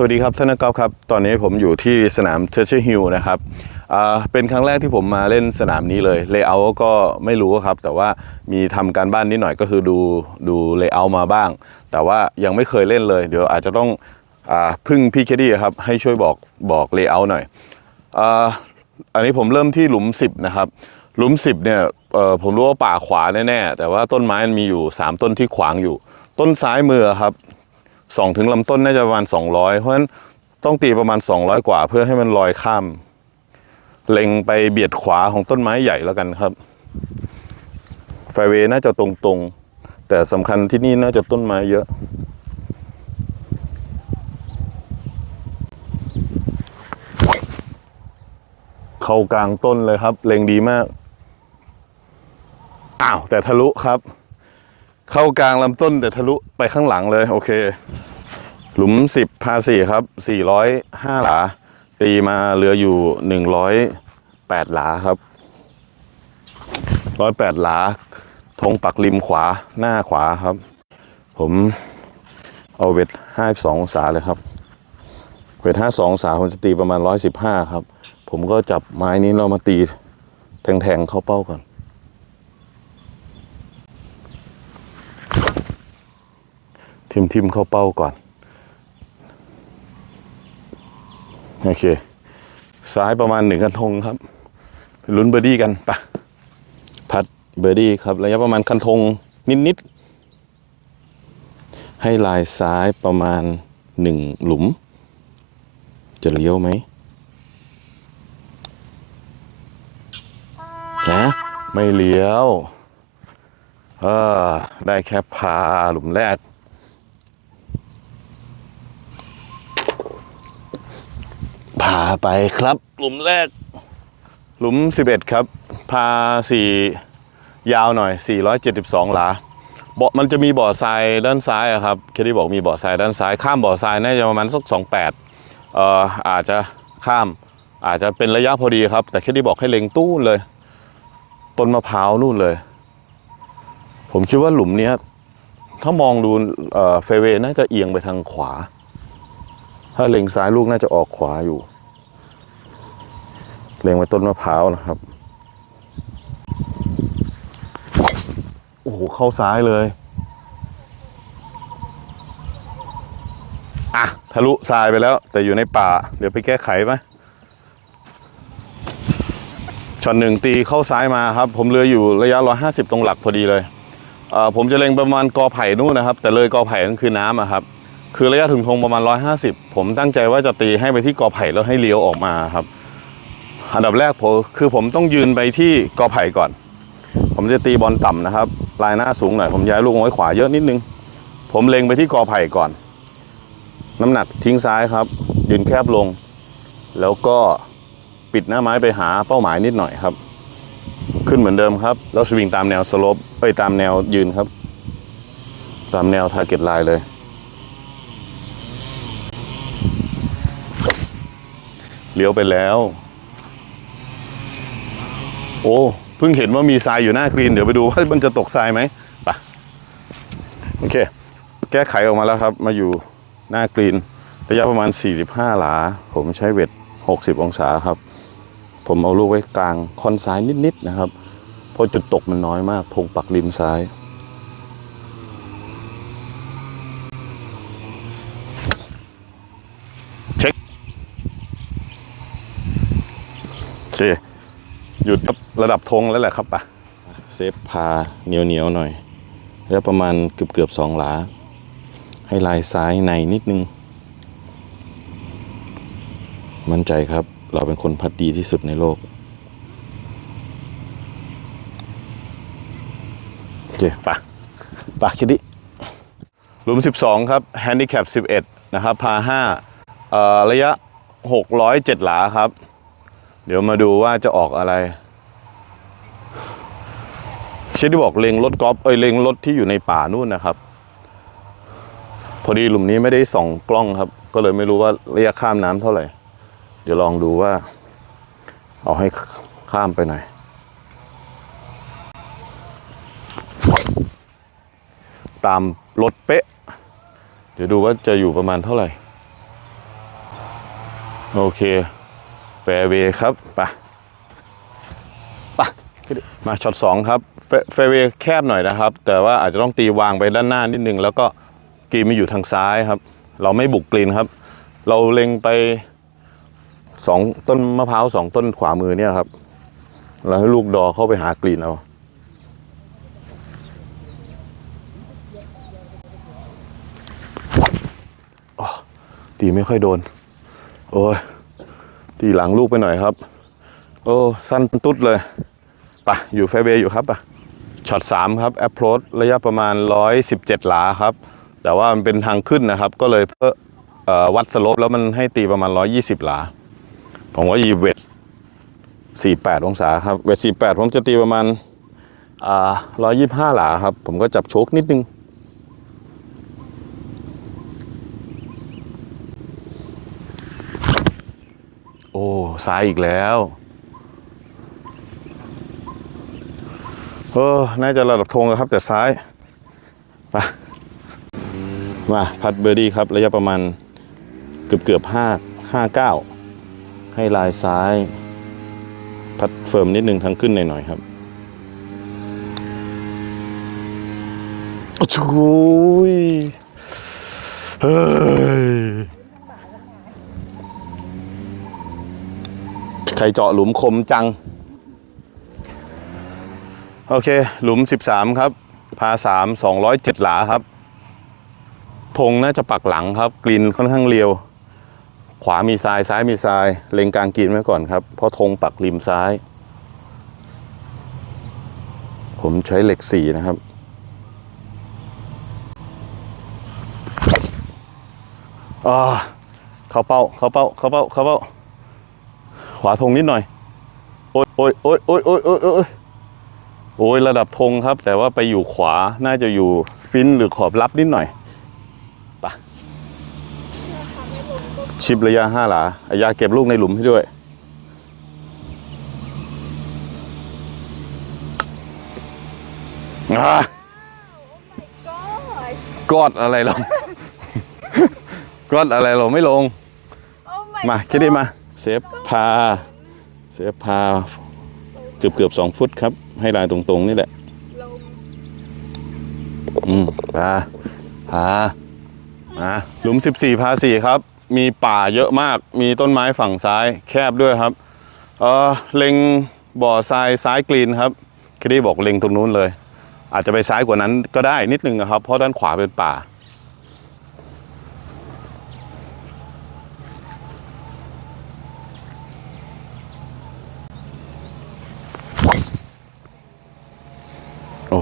สวัสดีครับท่านนักกอล์ฟครับ ตอนนี้ผมอยู่ที่สนามเชอร์เชอร์ฮิลนะครับเป็นครั้งแรกที่ผมมาเล่นสนามนี้เลยเลเยอร์ก็ไม่รู้ครับ แต่ว่ามีทำการบ้านนิดหน่อยก็คือดูดูเลเยอร์มาบ้าง แต่ว่ายังไม่เคยเล่นเลย เดี๋ยวอาจจะต้องอพึ่งพี่เคดดี้ครับให้ช่วยบอกบอกเลเยอร์หน่อยออันนี้ผมเริ่มที่หลุม 10 นะครับ หลุม 10เนี่ยผมรู้ว่าป่าขวาแน่ๆแต่ว่าต้นไม้มันมีอยู่ 3 ต้นที่ขวางอยู่ ต้นซ้ายมือครับ สองถึงลำต้นน่าจะประมาณ 200 เพราะฉะนั้นต้องตีประมาณ 200 กว่า เพื่อให้มันลอยข้าม เล็งไปเบียดขวาของต้นไม้ใหญ่แล้วกันครับไฟเวย์น่าจะตรงๆ แต่สำคัญที่นี่น่าจะต้นไม้เยอะ เข้ากลางต้นเลยครับ เล็งดีมาก อ้าว แต่ทะลุครับ เข้ากลางลำต้นแต่ทะลุไปข้างหลังเลย โอเค หลุมสิบพาสี่ครับสี่ร้อยห้าหลา ตีมาเหลืออยู่หนึ่งร้อยแปดหลาครับร้อยแปดหลาธงปักริมขวาหน้าขวาครับ ผมเอาเวทห้าสององศาเลยครับ เวทห้าสององศาผมจะตีประมาณร้อยสิบห้าครับ ผมก็จับไม้นี้เรามาตีแทงๆเข้าเป้าก่อน ทิมทิมเข้าเป้าก่อน โอเค ซ้ายประมาณหนึ่งกระทงครับลุ้นเบอร์ดี้กันปะพัดเบอร์ดี้ครับ ระยะประมาณคันธงนิดๆ ให้ลายซ้ายประมาณหนึ่งหลุม จะเลี้ยวไหมนะไม่เลี้ยว เออ ได้แค่พาหลุมแรก พา ไปครับ หลุมแรก หลุม 11 ครับ พาสี่ยาวหน่อย 472 หลาเบาะมันจะมีบ่อทรายด้านซ้ายอะครับเคที่บอกมีบ่อทรายด้านซ้าย ข้ามบ่อทรายน่าจะประมาณสัก 28 เอ่ออาจจะข้าม อาจจะเป็นระยะพอดีครับ แต่เคที่บอกให้เล็งตู้เลย ต้นมะพร้าวนู่นเลย ผมคิดว่าหลุมเนี้ยถ้ามองดูเอ่อเฟเวน่าจะเอียงไปทางขวา ถ้าเล็งซ้ายลูกน่าจะออกขวาอยู่ เล็งไปต้นมะพร้าวนะครับ โอ้โห เข้าซ้ายเลย อะ ทะลุทรายไปแล้ว แต่อยู่ในป่า เดี๋ยวไปแก้ไขไหมช็อตหนึ่งตีเข้าซ้ายมาครับ ผมเรืออยู่ระยะ 150 ตรงหลักพอดีเลยเอ่อผมจะเล็งประมาณกอไผ่นู่นนะครับ แต่เลยกอไผ่นั่นคือน้ำอะครับ คือระยะถึงธงประมาณ 150 ผมตั้งใจว่าจะตีให้ไปที่กอไผ่แล้วให้เลี้ยวออกมาครับ อันดับแรกผมคือผมต้องยืนไปที่กอไผ่ก่อน ผมจะตีบอลต่ำนะครับ ลายหน้าสูงหน่อยผมย้ายลูกไว้ขวาเยอะนิดนึง ผมเล็งไปที่กอไผ่ก่อน น้ำหนักทิ้งซ้ายครับ ยืนแคบลง แล้วก็ปิดหน้าไม้ไปหาเป้าหมายนิดหน่อยครับ ขึ้นเหมือนเดิมครับ แล้วสวิงตามแนวสโลปไปตามแนวยืนครับ ตามแนวทาร์เก็ตไลน์เลยเลี้ยวไปแล้ว โอ้เพิ่งเห็นว่ามีทรายอยู่หน้ากรีน เดี๋ยวไปดูว่ามันจะตกทรายไหมไปโอเค แก้ไขออกมาแล้วครับ มาอยู่หน้ากรีน ระยะประมาณ 45 หลา ผมใช้เวท 60 องศาครับ ผมเอาลูกไว้กลางคอนซ้ายนิดๆนะครับ เพราะจุดตกมันน้อยมากธงปักริมซ้ายเช็คโอเค หยุดครับระดับธงแล้วแหละครับปะเซฟพาเหนียวเหนียวๆหน่อย แล้วประมาณเกือบเกือบๆสองหลา ให้ลายซ้ายในนิดนึง มั่นใจครับ เราเป็นคนพัดดีที่สุดในโลกโอเคปะปะคิดดิหลุม 12 ครับแฮนดิแคป11 นะครับพา5เอ่อระยะ 607 หลาครับ เดี๋ยวมาดูว่าจะออกอะไร เช่นที่บอกเล็งรถกอล์ฟเอ้ยเล็งรถที่อยู่ในป่านู่นนะครับ พอดีหลุมนี้ไม่ได้ส่องกล้องครับ ก็เลยไม่รู้ว่าระยะข้ามน้ำเท่าไหร่ เดี๋ยวลองดูว่า เอาให้ข้ามไปหน่อยตามรถเป๊ะ เดี๋ยวดูว่าจะอยู่ประมาณเท่าไหร่ โอเค ร์เวย์ครับไปไปมาช็อตสองครับแฟแฟร์เวย์แคบหน่อยนะครับ แต่ว่าอาจจะต้องตีวางไปด้านหน้านิดนึง แล้วก็กรีนมาอยู่ทางซ้ายครับ เราไม่บุกกรีนครับ เราเล็งไปสองต้นมะพร้าวสองต้นขวามือเนี่ยครับแล้วให้ลูกดอเข้าไปหากรีนเอาอ๋อตีไม่ค่อยโดน โอ้ย ตีหลังลูกไปหน่อยครับ โอ้ สั้นตุ๊ดเลยปะอยู่แฟเวย์อยู่ครับปะช็อต3ครับแอปโรดระยะประมาณ 117 หลาครับ แต่ว่ามันเป็นทางขึ้นนะครับ ก็เลยเพื่ออวัดสโลปแล้วมันให้ตีประมาณ 120 หลา ผมก็ยีเวท48 องศาครับ เวท48 ผมจะตีประมาณอ่า125 หลาครับ ผมก็จับโชคนิดนึง โอ้ ซ้ายอีกแล้วเออน่าจะระดับธงอะครับ แต่ซ้ายไปมาพัดเบอร์ดี้ครับ ระยะประมาณเกือบเกือบห้าห้าเก้าให้ลายซ้าย พัดเฟิร์มนิดนึงทางขึ้นหน่อยๆครับโอ้ยเฮ้ย ใครเจาะหลุมคมจัง โอเค หลุม 13 ครับ พา 3 207 หลาครับธงน่าจะปักหลังครับ กรีนค่อนข้างเรียว ขวามีทรายซ้ายมีทราย เล็งกลางกรีนไว้ก่อนครับ เพราะธงปักริมซ้าย ผมใช้เหล็กสีนะครับ อ่า เข้าเป้า เข้าเป้า เข้าเป้า เข้าเป้า ขวาธงนิดหน่อย โอ้ยโอ้ยโอ้ยโอ้ยโอ้ยโอ้ยโอ้ยโอ้ยระดับธงครับ แต่ว่าไปอยู่ขวาน่าจะอยู่ฟินหรือขอบรับนิดหน่อยไปะชิประยะห้าหลาอายาเก็บลูกในหลุมให้ด้วยอ่า gosh กอดอะไรเรากอดอะไรเราไม่ลง มาคิดด้มา เซฟพาเซฟพาเกือบเกือบสองฟุตครับ ให้ลายตรงๆนี่แหละ อืมพาพามาหลุม 14 พา4ครับ มีป่าเยอะมาก มีต้นไม้ฝั่งซ้ายแคบด้วยครับ เออเล็งบ่อทรายซ้ายกรีนครับคดได้บอกเล็งตรงนู้นเลย อาจจะไปซ้ายกว่านั้นก็ได้นิดนึงนะครับ เพราะด้านขวาเป็นป่า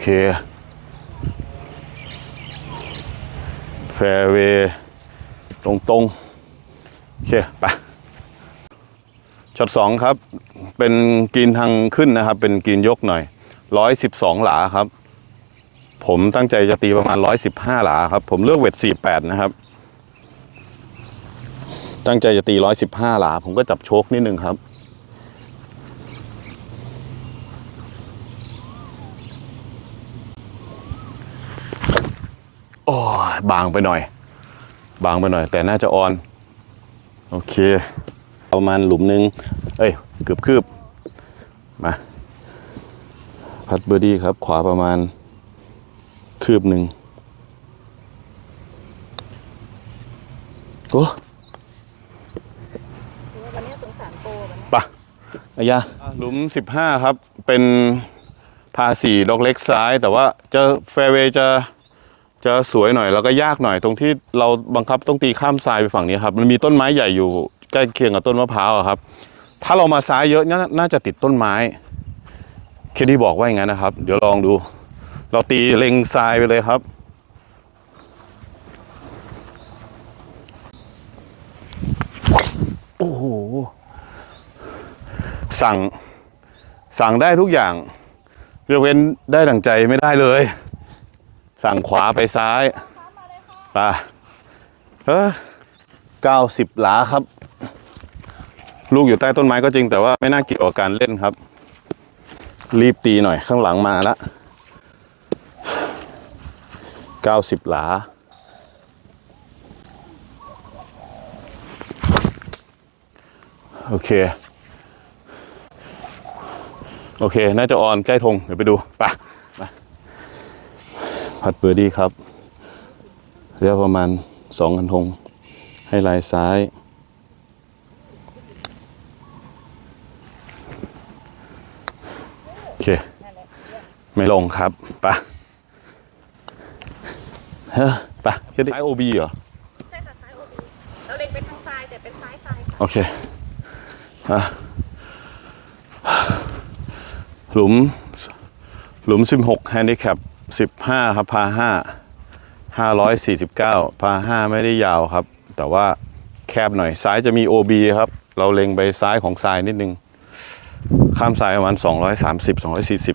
เค แฟร์เวย์ตรงตรงๆโอเค ไป ช็อตสองครับ เป็นกรีนทางขึ้นนะครับ เป็นกรีนยกหน่อยร้อยสิบสองหลาครับ ผมตั้งใจจะตีประมาณร้อยสิบห้าหลาครับ ผมเลือกเวทสี่แปดนะครับ ตั้งใจจะตีร้อยสิบห้าหลา ผมก็จับโชคนิดนึงครับ อ้ยบางไปหน่อย บางไปหน่อย แต่น่าจะออน โอเค ประมาณหลุมหนึ่งเอ้ย เกือบคืบ มา พัดเบอร์ดี้ครับ ขวาประมาณคืบหนึ่งโอ้วันนี้สงสารโปมันปะอายาหลุม 15 ครับ เป็นพาสี่ดอกเล็กซ้าย แต่ว่าจะแฟร์เวย์จะ จะสวยหน่อยแล้วก็ยากหน่อยตรงที่เราบังคับต้องตีข้ามทรายไปฝั่งนี้ครับมันมีต้นไม้ใหญ่อยู่ใกล้เคียงกับต้นมะพร้าวครับ ถ้าเรามาซ้ายเยอะน่าน่าจะติดต้นไม้เคที่บอกว่าอย่างนั้นนะครับ เดี๋ยวลองดู เราตีเล็งทรายไปเลยครับ โอ้โหสั่งสั่งได้ทุกอย่างยกเว้นได้ดั่งใจไม่ได้เลย สั่งขวาไปซ้ายไปเออเก้าสิบหลาครับ ลูกอยู่ใต้ต้นไม้ก็จริงแต่ว่าไม่น่าเกี่ยวกับการเล่นครับ รีบตีหน่อยข้างหลังมาละเก้าสิบหลาโอเค โอเค น่าจะออนใกล้ธงเดี๋ยวไปดูไป พัดเบอร์ดี้ครับเรียกประมาณสองกันธงให้ลายซ้าย โอเค ไม่ลงครับไปะเฮ้ยไปะแค่นี้ซ้ายโอบีเหรอ ใช่ค่ะซ้ายโอบีเราเล็งไปทางซ้ายแต่เป็นซ้ายซ้ายค่ะโอเคอะหลุม หลุม 16 แฮนดิแคป 15ครับพา5 549พา5ไม่ได้ยาวครับ แต่ว่าแคบหน่อยซ้ายจะมี OB ครับ เราเล็งไปซ้ายของทรายนิดนึง ข้ามซ้ายประมาณ 230 240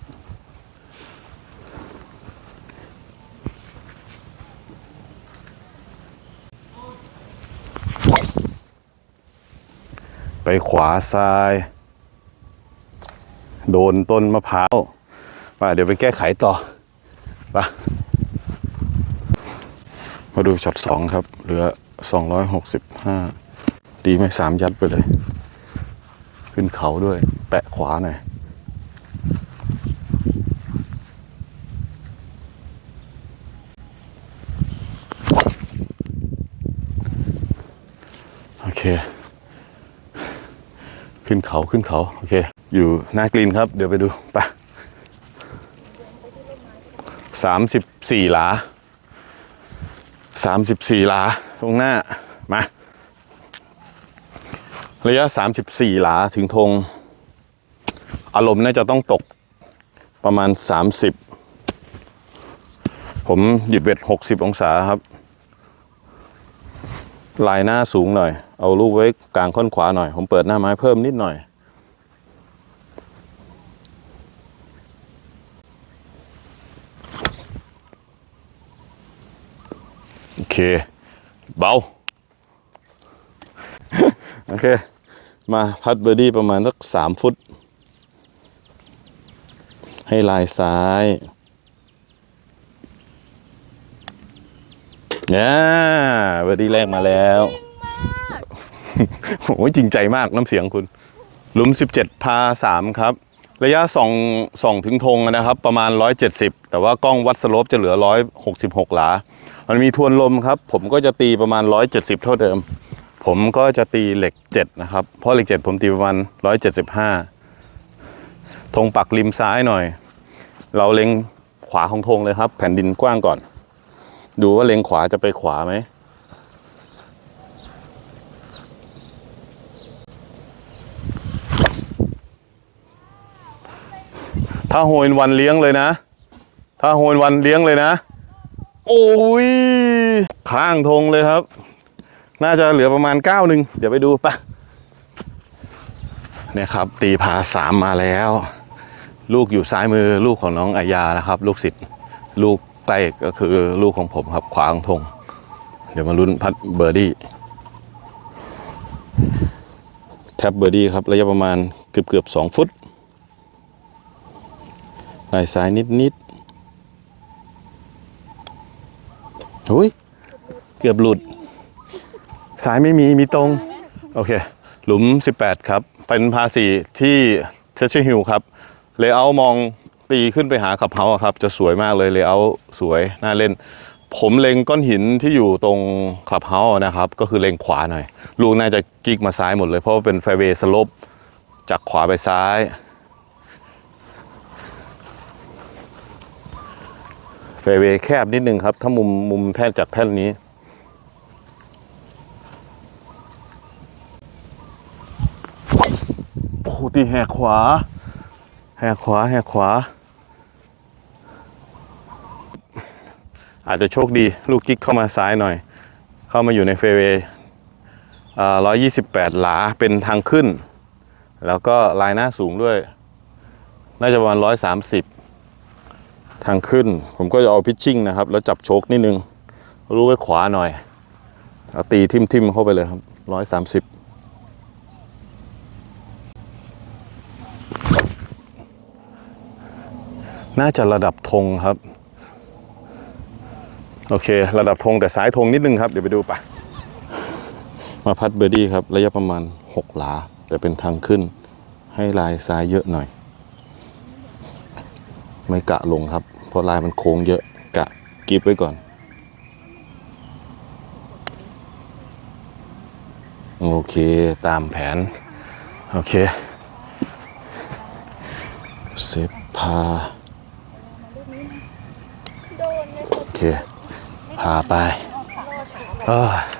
ไปขวาซ้าย โดนต้นมะพร้าวมาเดี๋ยวไปแก้ไขต่อ ไปมาดูช็อตสองครับ เหลือ265ดีไหมสามยัดไปเลย ขึ้นเขาด้วย แปะขวาหน่อยโอเค ขึ้นเขาขึ้นเขา โอเค อยู่หน้ากรีนครับ เดี๋ยวไปดู ไป สามสิบสี่หลาสามสิบสี่หลา ตรงหน้า มา ระยะสามสิบสี่หลาถึงธง อารมณ์น่าจะต้องตกประมาณสามสิบผมหยิบเบ็ดหกสิบองศาครับ ลายหน้าสูงหน่อย เอาลูกไว้กลางค่อนขวาหน่อย ผมเปิดหน้าไม้เพิ่มนิดหน่อย เค เบา โอเค มาพัดเบอร์ดี้ประมาณสักสามฟุต ให้ลายซ้ายเนี่ยเบอร์ดี้แรกมาแล้วโอ้ยจริงใจมากน้ำเสียงคุณ หลุม 17 พา 3 ครับ ระยะส่องส่องถึงธงนะครับ ประมาณ 170 แต่ว่ากล้องวัดสโลปจะเหลือ 166 หลา มันมีทวนลมครับ ผมก็จะตีประมาณ 170 เท่าเดิม ผมก็จะตีเหล็ก 7 นะครับ เพราะเหล็ก 7 ผมตีประมาณ 175ธงปักริมซ้ายหน่อย เราเล็งขวาของธงเลยครับ แผ่นดินกว้างก่อน ดูว่าเล็งขวาจะไปขวาไหมถ้าโฮนวันเลี้ยงเลยนะ ถ้าโฮนวันเลี้ยงเลยนะ โอ้ย ข้างธงเลยครับ น่าจะเหลือประมาณเก้าหนึ่งเดี๋ยวไปดูปะเนี่ยครับ ตีพาสามมาแล้ว ลูกอยู่ซ้ายมือลูกของน้องอายานะครับ ลูกศิษย์ลูกใต้ก็คือลูกของผมครับ ขวาของธง เดี๋ยวมาลุ้นพัดเบอร์ดี้แท็บเบอร์ดี้ครับ ระยะประมาณเกือบเกือบสองฟุตลายซ้ายนิดนิดๆ หุยเกือบหลุดซ้ายไม่มีมีตรง โอเค หลุม 18 ครับ เป็นพาสีที่เชชฮิลครับ เลเยอร์มองตีขึ้นไปหาขับเฮาครับ จะสวยมากเลยเลเยอร์สวย น่าเล่น ผมเล็งก้อนหินที่อยู่ตรงคลับเฮานะครับ ก็คือเล็งขวาหน่อย ลูกน่าจะกิกมาซ้ายหมดเลยเพราะว่าเป็นไฟเวย์สลบจากขวาไปซ้าย ฟรเวย์แคบนิดนึงครับ ถ้ามุมมุมแท่นจากแท่นนี้ โอ้โหตีแหกขวา แหกขวา แหกขวา อาจจะโชคดีลูกกิ๊กเข้ามาซ้ายหน่อย เข้ามาอยู่ในเฟรเวย์ร้อยยี่สิบแปดหลาเป็นทางขึ้น แล้วก็ลายหน้าสูงด้วย น่าจะประมาณร้อยสามสิบ ทางขึ้น ผมก็จะเอาพิชชิ่งนะครับ แล้วจับโชคนิดนึง รู้ไว้ขวาหน่อยเอาตีทิมทิมๆเข้าไปเลยครับร้อยสามสิบน่าจะระดับธงครับ โอเค ระดับธงแต่สายธงนิดนึงครับ เดี๋ยวไปดูปะมาพัดเบอร์ดี้ครับ ระยะประมาณ 6 หลา แต่เป็นทางขึ้น ให้ลายซ้ายเยอะหน่อย ไม่กะลงครับ เพราะลายมันโค้งเยอะกะกิบไว้ก่อน โอเคตามแผน โอเคเซฟพาโอเค พาไปเอ้ย